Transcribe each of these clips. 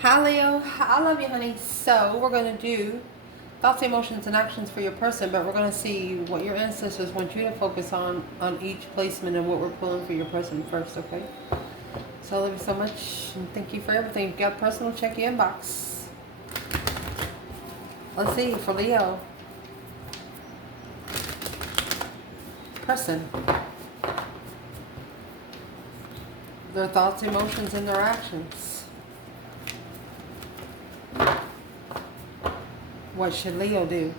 Hi Leo, I love you honey. So we're going to do thoughts, emotions, and actions for your person, but we're going to see what your ancestors want you to focus on each placement and what we're pulling for your person first, okay? So I love you so much and thank you for everything. If you got personal, check your inbox. Let's see, for Leo. Person. Their thoughts, emotions, and their actions. What should Leo do?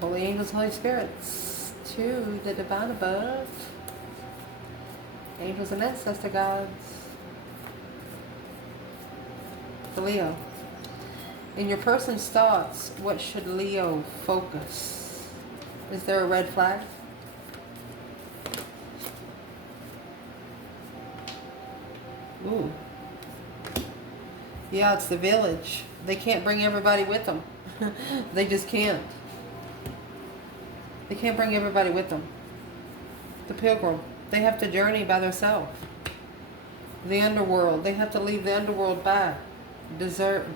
Holy angels, Holy Spirits, to the divine above, angels and ancestor gods. For Leo. In your person's thoughts, what should Leo focus? Is there a red flag? Ooh. Yeah, it's the village. They can't bring everybody with them. They just can't. They can't bring everybody with them. The pilgrim. They have to journey by themselves. The underworld. They have to leave the underworld back. Desert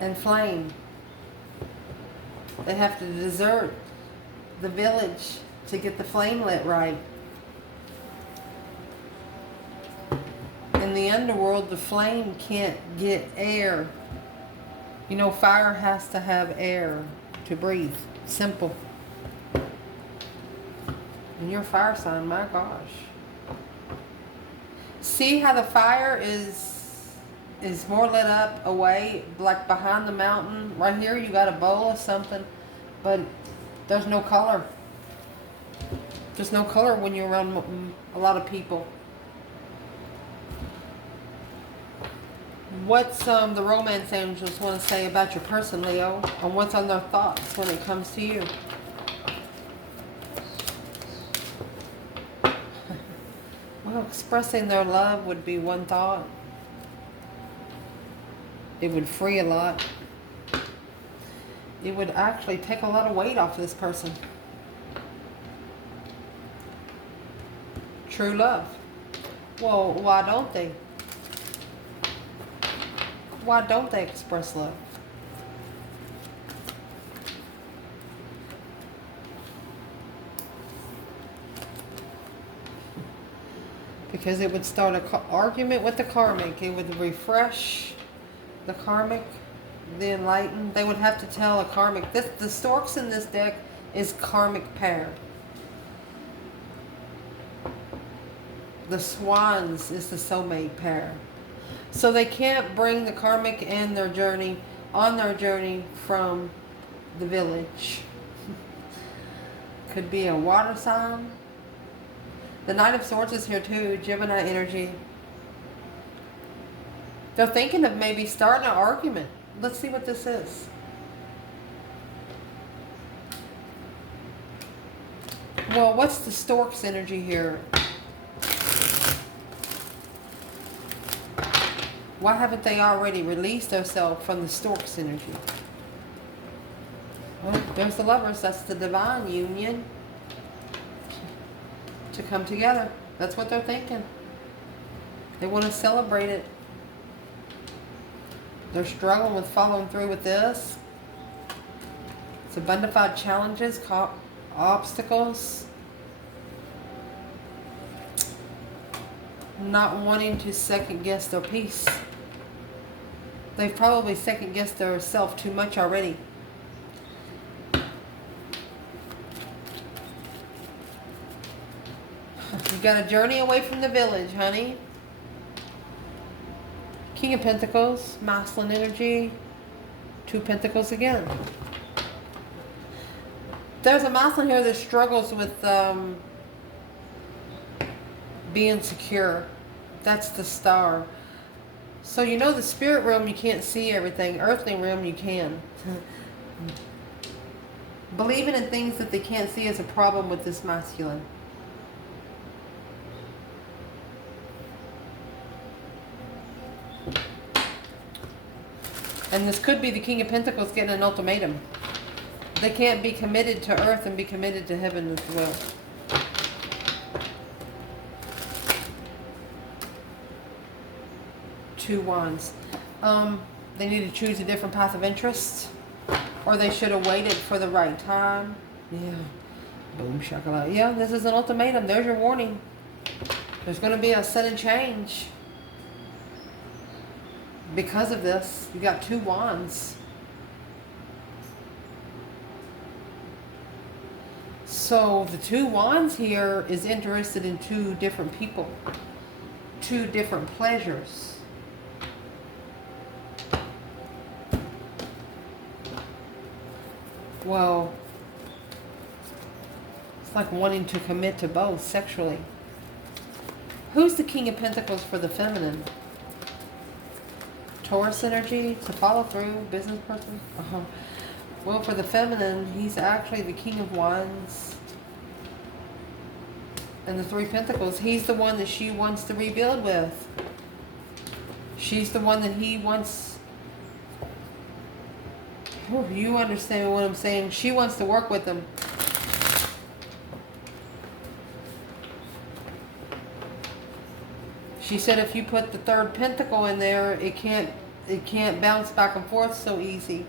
and flame. They have to desert the village to get the flame lit right. In the underworld, the flame can't get air. You know, fire has to have air to breathe. Simple. And you're a fire sign, my gosh. See how the fire is more lit up away, like behind the mountain. Right here, you got a bowl of something, but there's no color. There's no color when you're around a lot of people. What's the romance angels want to say about your person, Leo? And what's on their thoughts when it comes to you? Well, expressing their love would be one thought. It would free a lot. It would actually take a lot of weight off of this person. True love. Well, why don't they? Why don't they express love? Because it would start an argument with the karmic. It would refresh the karmic, the enlightened. They would have to tell a karmic. The storks in this deck is karmic pair. The swans is the soulmate pair. So they can't bring the karmic and their journey on their journey from the village. Could be a water sign. The Knight of Swords is here too, Gemini energy. They're thinking of maybe starting an argument. Let's see what this is. Well, what's the stork's energy here? Why haven't they already released themselves from the stork's energy? Well, there's the lovers. That's the divine union. To come together. That's what they're thinking. They want to celebrate it. They're struggling with following through with this. It's abundified challenges, obstacles. Not wanting to second guess their peace. They've probably second guessed their self too much already. You've got a journey away from the village, honey. King of Pentacles, masculine energy, Two Pentacles again. There's a masculine here that struggles with being secure. That's the Star. So you know the spirit realm you can't see everything. Earthly realm you can. Believing in things that they can't see is a problem with this masculine. And this could be the King of Pentacles getting an ultimatum. They can't be committed to earth and be committed to heaven as well. Two Wands. They need to choose a different path of interest, or they should have waited for the right time. Yeah. Boom shakalaka. Yeah, this is an ultimatum. There's your warning. There's going to be a sudden change. Because of this, you got Two Wands. So the Two Wands here is interested in two different people. Two different pleasures. Well, it's like wanting to commit to both sexually. Who's the King of Pentacles for the feminine? Taurus energy, to follow through, business person. Well, for the feminine, he's actually the King of Wands and the Three Pentacles. He's the one that she wants to rebuild with. She's the one that he wants. Oh, you understand what I'm saying? She wants to work with him. She said if you put the third pentacle in there, it can't bounce back and forth so easy.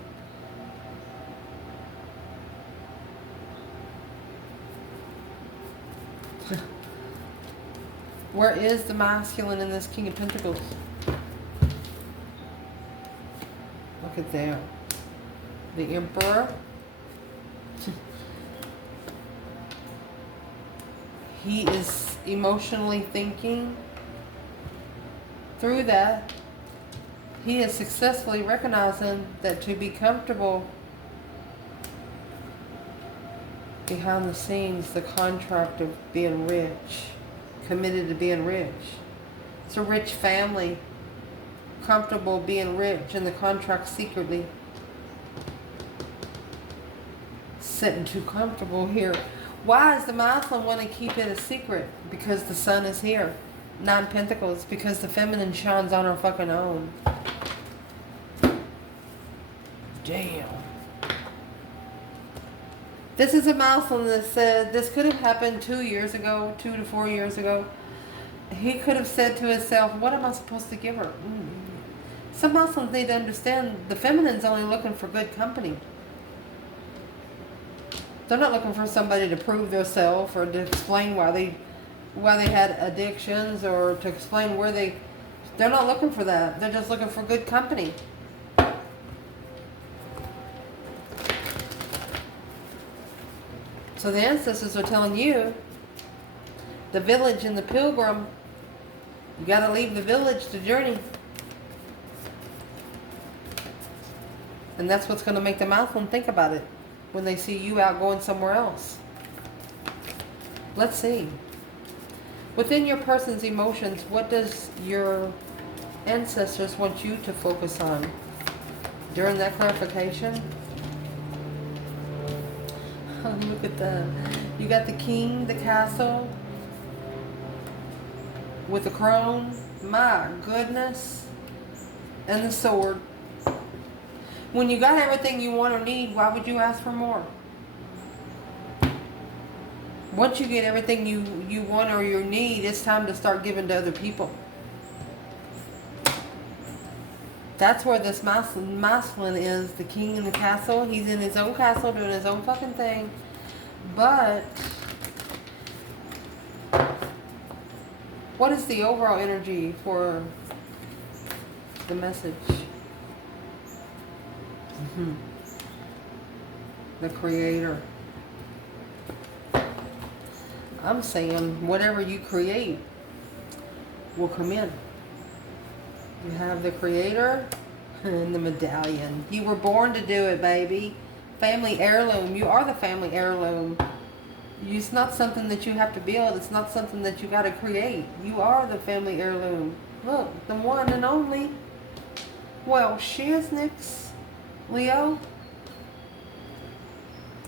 Where is the masculine in this King of Pentacles? Look at there. The Emperor. He is emotionally thinking. Through that, he is successfully recognizing that to be comfortable behind the scenes, the contract of being rich, committed to being rich. It's a rich family, comfortable being rich, and the contract secretly. Sitting too comfortable here. Why does the masculine want to keep it a secret? Because the sun is here. Nine Pentacles. Because the feminine shines on her fucking own. Damn. This is a masculine that said this could have happened 2 years ago, 2 to 4 years ago. He could have said to himself, what am I supposed to give her? Some masculines need to understand the feminine's only looking for good company. They're not looking for somebody to prove themselves or to explain why they had addictions or to explain where they're not looking for that. They're just looking for good company. So the ancestors are telling you, the village and the pilgrim, you got to leave the village to journey. And that's what's going to make the masculine think about it when they see you out going somewhere else. Let's see. Within your person's emotions, what does your ancestors want you to focus on? During that clarification, oh, look at that. You got the king, the castle, with the crown. My goodness. And the sword. When you got everything you want or need, why would you ask for more? Once you get everything you want or you need, it's time to start giving to other people. That's where this masculine is, the king in the castle. He's in his own castle doing his own fucking thing. But what is the overall energy for the message? The creator. I'm saying whatever you create will come in. You have the creator and the medallion. You were born to do it, baby. Family heirloom. You are the family heirloom. It's not something that you have to build. It's not something that you got to create. You are the family heirloom. Look, the one and only. Well, shiznix. Leo.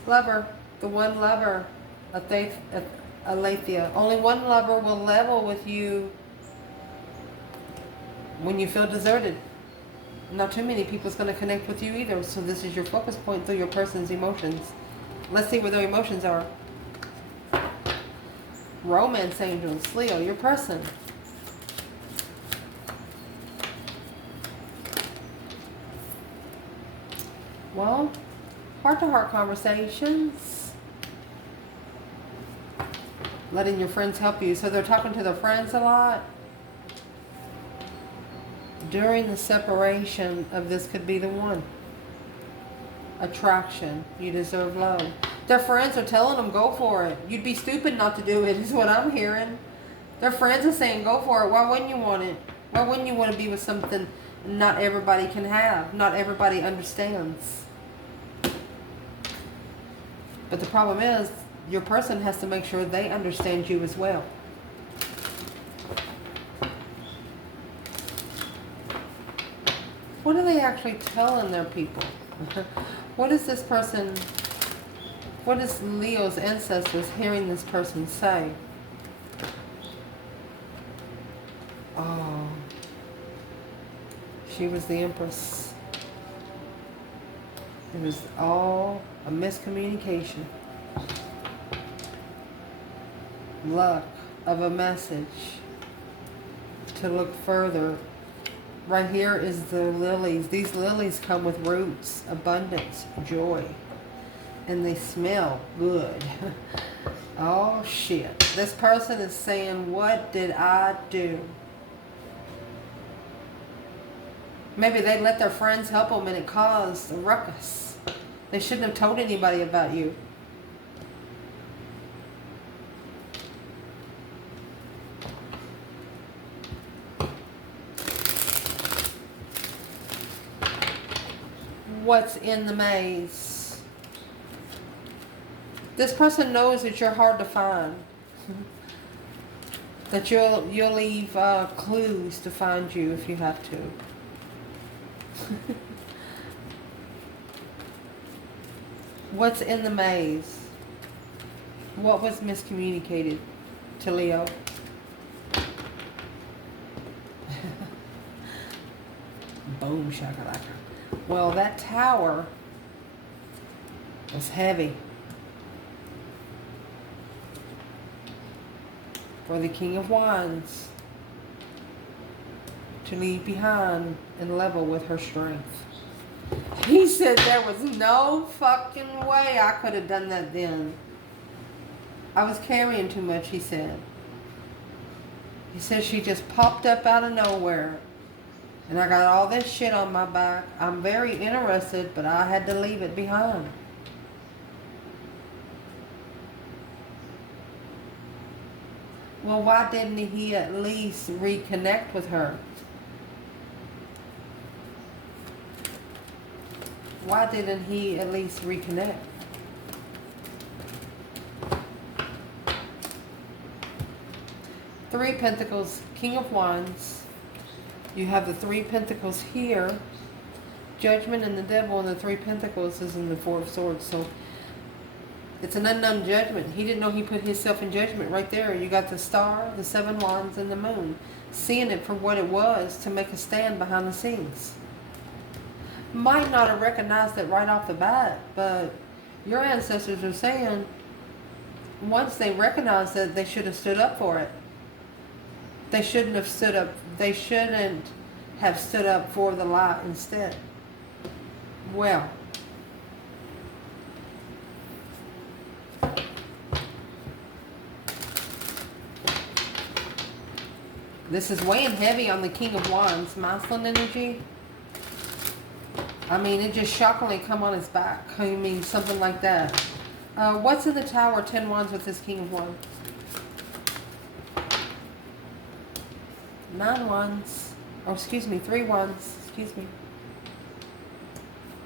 Lover. The one lover. Aletheia. Only one lover will level with you when you feel deserted. Not too many people's going to connect with you either. So this is your focus point through your person's emotions. Let's see where their emotions are. Romance angels. Leo, your person. Well, heart-to-heart conversations. Letting your friends help you. So they're talking to their friends a lot. During the separation of this could be the one. Attraction. You deserve love. Their friends are telling them, go for it. You'd be stupid not to do it, is what I'm hearing. Their friends are saying, go for it. Why wouldn't you want it? Why wouldn't you want to be with something not everybody can have? Not everybody understands. But the problem is, your person has to make sure they understand you as well. What are they actually telling their people? What is this person, what is Leo's ancestors hearing this person say? Oh, she was the Empress. It was all a miscommunication. Luck of a message to look further. Right here is the lilies. These lilies come with roots, abundance, joy, and they smell good. Oh shit. This person is saying, what did I do? Maybe they let their friends help them and it caused a ruckus. They shouldn't have told anybody about you. What's in the maze? This person knows that you're hard to find. That you'll leave clues to find you if you have to. What's in the maze? What was miscommunicated to Leo? Boom shakalaka. Well, that tower was heavy for the King of Wands to leave behind and level with her strength. He said there was no fucking way I could have done that then. I was carrying too much, he said. He said she just popped up out of nowhere. And I got all this shit on my back. I'm very interested, but I had to leave it behind. Well, why didn't he at least reconnect with her? Why didn't he at least reconnect? Three Pentacles, King of Wands. You have the Three Pentacles here. Judgment and the Devil, and the Three Pentacles is in the Four of Swords. So it's an unknown judgment. He didn't know he put himself in judgment right there. You got the Star, the Seven Wands, and the Moon. Seeing it for what it was to make a stand behind the scenes. Might not have recognized it right off the bat, but your ancestors are saying once they recognized it, they should have stood up for it. They shouldn't have stood up. They shouldn't have stood up for the lie instead. Well, this is weighing heavy on the King of Wands, masculine energy. I mean, it just shockingly come on his back. I mean, something like that. What's in the Tower, 10 Wands with this King of Wands? 9 Wands. Oh, excuse me, 3 Wands. Excuse me.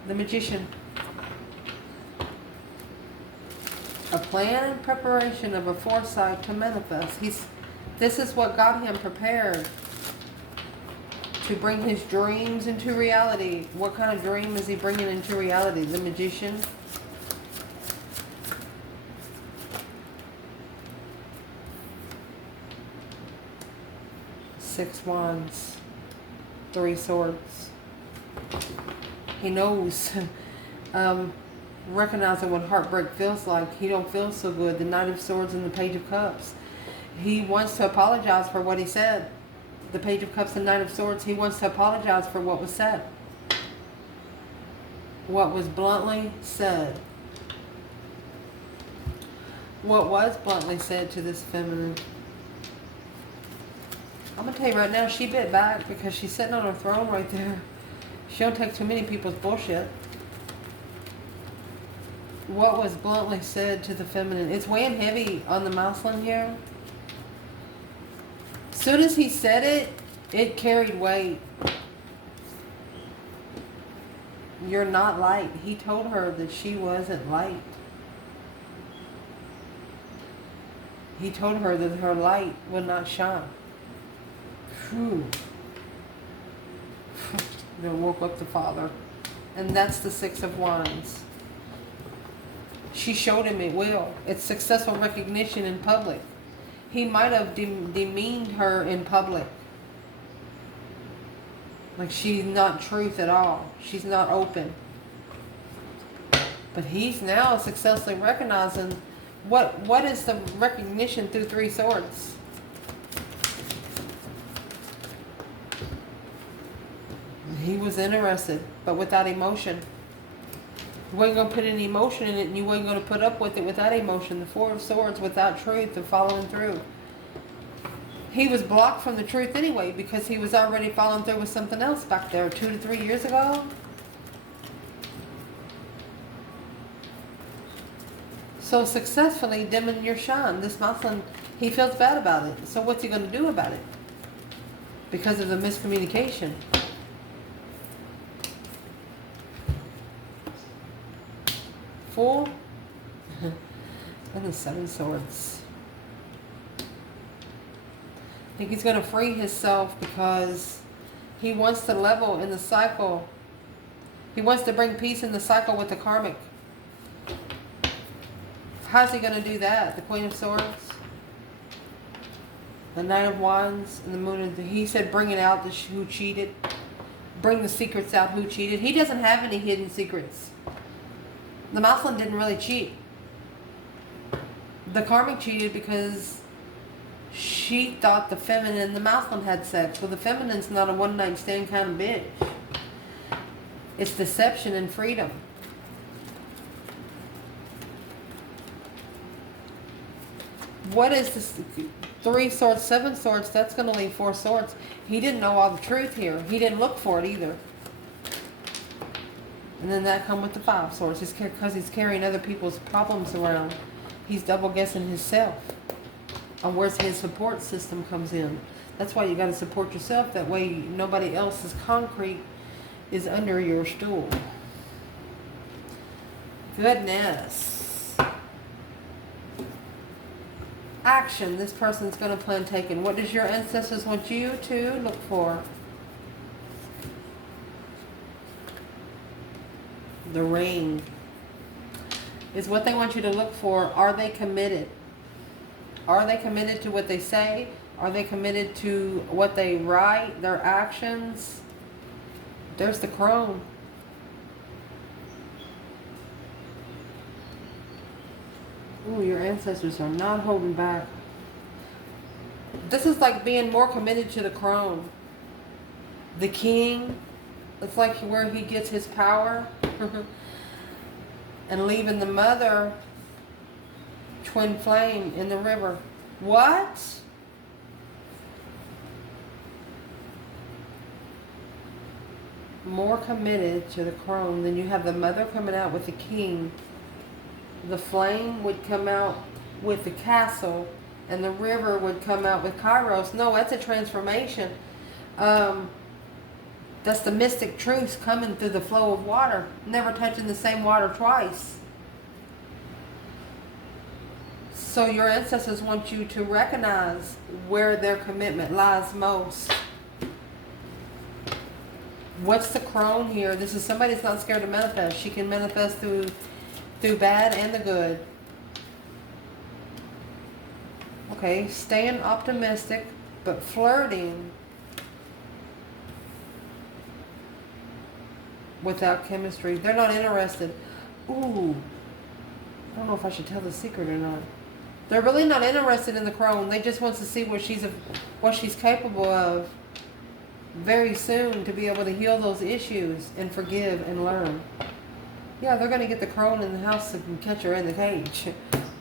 The Magician. A plan and preparation of a foresight to manifest. This is what got him prepared to bring his dreams into reality. What kind of dream is he bringing into reality? The Magician. Six Wands, 3 Swords. He knows, recognizing what heartbreak feels like. He don't feel so good. The Knight of Swords and the Page of Cups. He wants to apologize for what he said. The Page of Cups and Knight of Swords. He wants to apologize for what was said. What was bluntly said? What was bluntly said to this feminine? I'm going to tell you right now, she bit back because she's sitting on her throne right there. She don't take too many people's bullshit. What was bluntly said to the feminine? It's weighing heavy on the masculine here. As soon as he said it, it carried weight. You're not light. He told her that she wasn't light. He told her that her light would not shine. Phew. They woke up the father. And that's the Six of Wands. She showed him it will. It's successful recognition in public. He might have demeaned her in public. Like she's not truth at all. She's not open. But he's now successfully recognizing what is the recognition through Three Swords. He was interested, but without emotion. You wasn't going to put any emotion in it, and you wasn't going to put up with it without emotion. The Four of Swords without truth and following through. He was blocked from the truth anyway because he was already following through with something else back there 2 to 3 years ago. So successfully dimming your shine. This masculine, he feels bad about it. So what's he going to do about it? Because of the miscommunication. Fool. And the Seven of Swords. I think he's going to free himself because he wants to level in the cycle. He wants to bring peace in the cycle with the Karmic. How's he going to do that? The Queen of Swords, the Knight of Wands, and the Moon. He said bring it out who cheated. Bring the secrets out who cheated. He doesn't have any hidden secrets. The masculine didn't really cheat. The Karmic cheated because she thought the feminine and the masculine had sex. Well, the feminine's not a one-night stand kind of bitch. It's deception and freedom. What is this? 3 swords, 7 swords, that's going to leave 4 swords. He didn't know all the truth here. He didn't look for it either. And then that come with the 5 swords. It's because he's carrying other people's problems around. He's double guessing himself on where his support system comes in. That's why you got to support yourself. That way nobody else's concrete is under your stool. Goodness. Action this person's going to plan taking. What does your ancestors want you to look for? The ring is what they want you to look for. Are they committed? Are they committed to what they say? Are they committed to what they write, their actions? There's the crone. Ooh, your ancestors are not holding back. This is like being more committed to the crone. The king, it's like where he gets his power. And leaving the mother twin flame in the river. What? More committed to the crone. Then you have the mother coming out with the king. The flame would come out with the castle, and the river would come out with Kairos. No, that's a transformation. That's the mystic truth coming through the flow of water, never touching the same water twice. So your ancestors want you to recognize where their commitment lies most. What's the crone here? This is somebody that's not scared to manifest. She can manifest through bad and the good. Okay, staying optimistic, but flirting without chemistry. They're not interested. Ooh, I don't know if I should tell the secret or not. They're really not interested in the crone. They just want to see what she's capable of very soon to be able to heal those issues and forgive and learn. Yeah, they're going to get the crone in the house and catch her in the cage.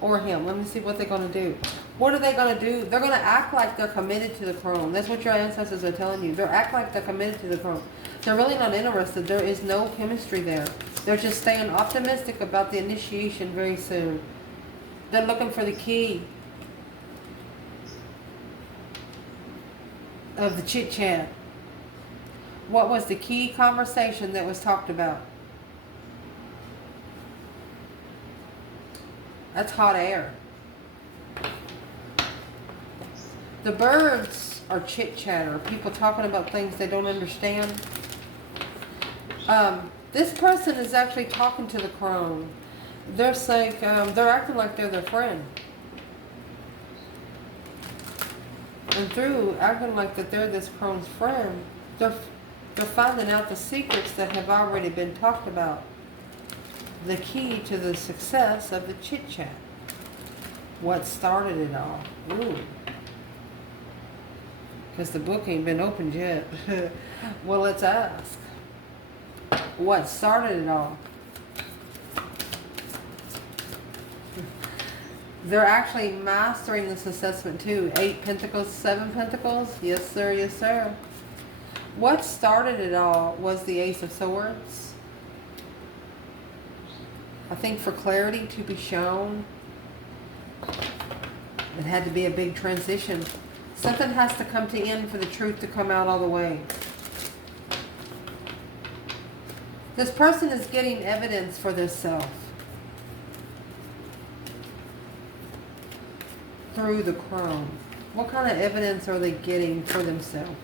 Or him. Let me see what they're going to do. What are they going to do? They're going to act like they're committed to the crone. That's what your ancestors are telling you. They're act like they're committed to the crone. They're really not interested. There is no chemistry there. They're just staying optimistic about the initiation very soon. They're looking for the key of the chit chat. What was the key conversation that was talked about? That's hot air. The birds are chit chatter. People talking about things they don't understand. This person is actually talking to the crone. They're saying, they're acting like they're their friend. And through acting like that they're this crone's friend, they're finding out the secrets that have already been talked about. The key to the success of the chit chat. What started it all? Ooh. Because the book ain't been opened yet. Well, let's ask. What started it all? They're actually mastering this assessment too. 8 Pentacles, 7 Pentacles. Yes, sir. Yes, sir. What started it all was the Ace of Swords. I think for clarity to be shown, it had to be a big transition. Something has to come to end for the truth to come out all the way. This person is getting evidence for their self through the crone. What kind of evidence are they getting for themselves?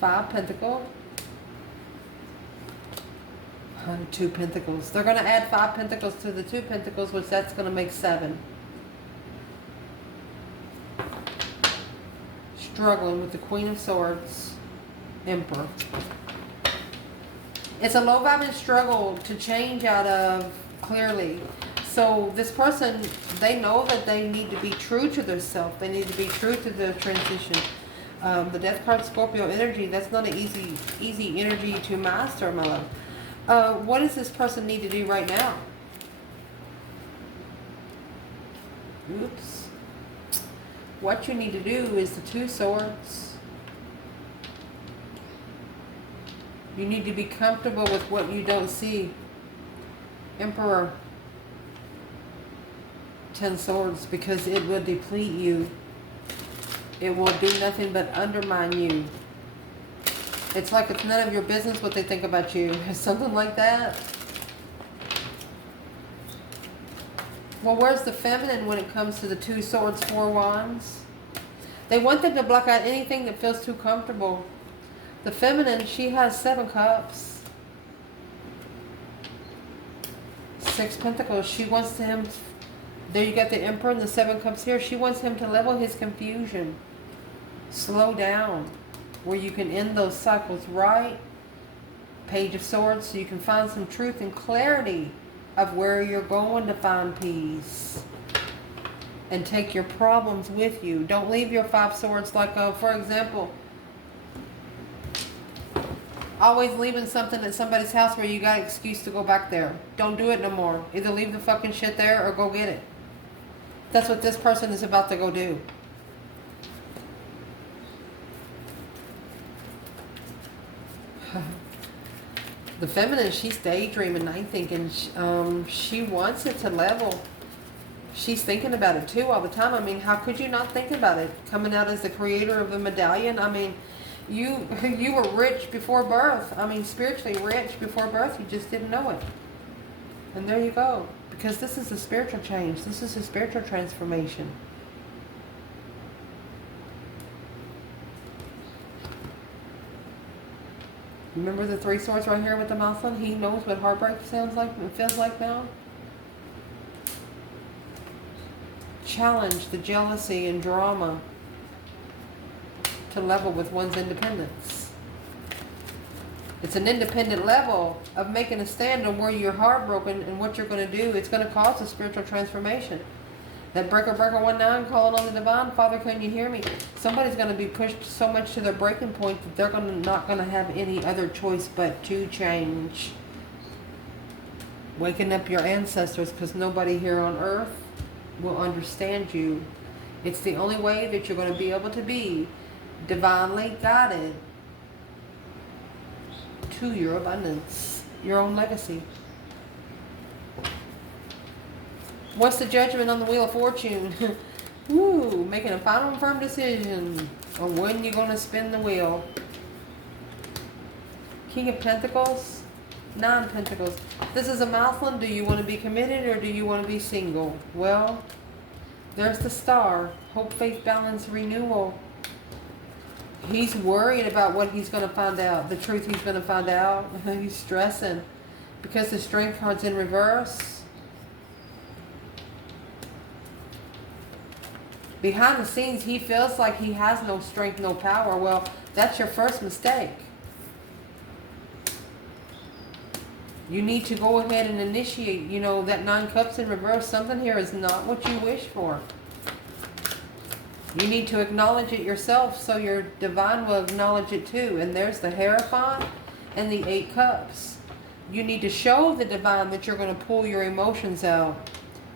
5 Pentacles. 2 Pentacles. They're going to add 5 Pentacles to the 2 Pentacles, which that's going to make 7. Struggling with the Queen of Swords, Emperor. It's a low vibing struggle to change out of, clearly. So this person, they know that they need to be true to themselves. They need to be true to the transition. The Death card, Scorpio energy, that's not an easy energy to master, my love. What does this person need to do right now? Oops. What you need to do is the 2 Swords. You need to be comfortable with what you don't see. Emperor. 10 Swords, because it will deplete you. It will do nothing but undermine you. It's like it's none of your business what they think about you. Something like that. Well, where's the feminine when it comes to the 2 Swords, 4 Wands? They want them to block out anything that feels too comfortable. The feminine, she has 7 Cups. 6 Pentacles. She wants him... There you got the Emperor and the 7 Cups here. She wants him to level his confusion. Slow down. Where you can end those cycles, right? Page of Swords, so you can find some truth and clarity of where you're going to find peace. And take your problems with you. Don't leave your 5 Swords like, for example, always leaving something at somebody's house where you got an excuse to go back there. Don't do it no more. Either leave the fucking shit there or go get it. That's what this person is about to go do. The feminine, she's daydreaming. I'm thinking she wants it to level. She's thinking about it too all the time. I mean, how could you not think about it? Coming out as the creator of the medallion. I mean, you were rich before birth. I mean, spiritually rich before birth. You just didn't know it. And there you go. Because this is a spiritual change. This is a spiritual transformation. Remember the 3 Swords right here with the mouth on? He knows what heartbreak sounds like and feels like now. Challenge the jealousy and drama to level with one's independence. It's an independent level of making a stand on where you're heartbroken and what you're going to do. It's going to cause a spiritual transformation. That breaker 19 calling on the divine. Father, can you hear me? Somebody's going to be pushed so much to their breaking point that they're not going to have any other choice but to change. Waking up your ancestors, because nobody here on earth will understand you. It's the only way that you're going to be able to be divinely guided to your abundance, your own legacy. What's the judgment on the Wheel of Fortune? Woo, making a final and firm decision on when you're going to spin the wheel. King of Pentacles, 9 Pentacles. This is a mouthful. Do you want to be committed or do you want to be single? Well, there's the Star. Hope, faith, balance, renewal. He's worried about what he's going to find out. The truth he's going to find out. He's stressing. Because the Strength card's in reverse. Behind the scenes, he feels like he has no strength, no power. Well, that's your first mistake. You need to go ahead and initiate. You know, that 9 Cups in reverse, something here is not what you wish for. You need to acknowledge it yourself so your divine will acknowledge it too. And there's the Hierophant and the 8 Cups. You need to show the divine that you're going to pull your emotions out.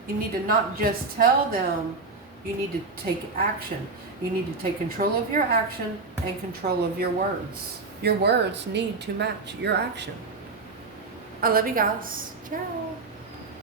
You need to not just tell them. You need to take action. You need to take control of your action and control of your words. Your words need to match your action. I love you guys. Ciao.